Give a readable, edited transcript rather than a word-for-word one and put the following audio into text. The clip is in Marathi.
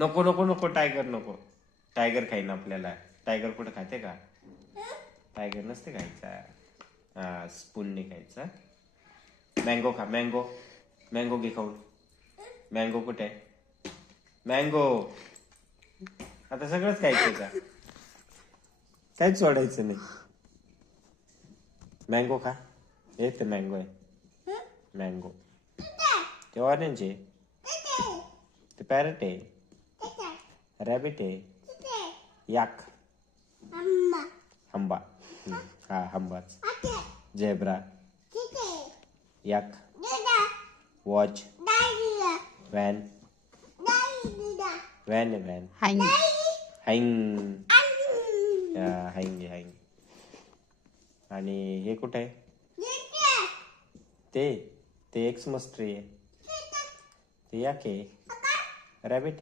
नको नको नको टायगर नको. टायगर खाईन आपल्याला. टायगर कुठं खाते का? टायगर नसते खायचा. स्पूनने खायचा. मँगो खा. मँगो. मँगो घे खाऊन. मँगो कुठे आहे? मँगो. आता सगळंच खायचं का? काहीच सोडायचं नाही. मँगो खा. हे ते मँगो आहे. मँगो. ते ऑरेंज आहे. ते पॅरट आहे. रॅबिट आहे. याक. हंबा. हा हंबाच. झेब्रा. याक. वॉच. व्हॅन. व्हॅन आहे व्हॅन. हाईंग. हाईंग. हाईंग हाईंग. आणि हे कुठे आहे? ते एक्स मस्ट्री आहे. ते याक आहे. रॅबिट.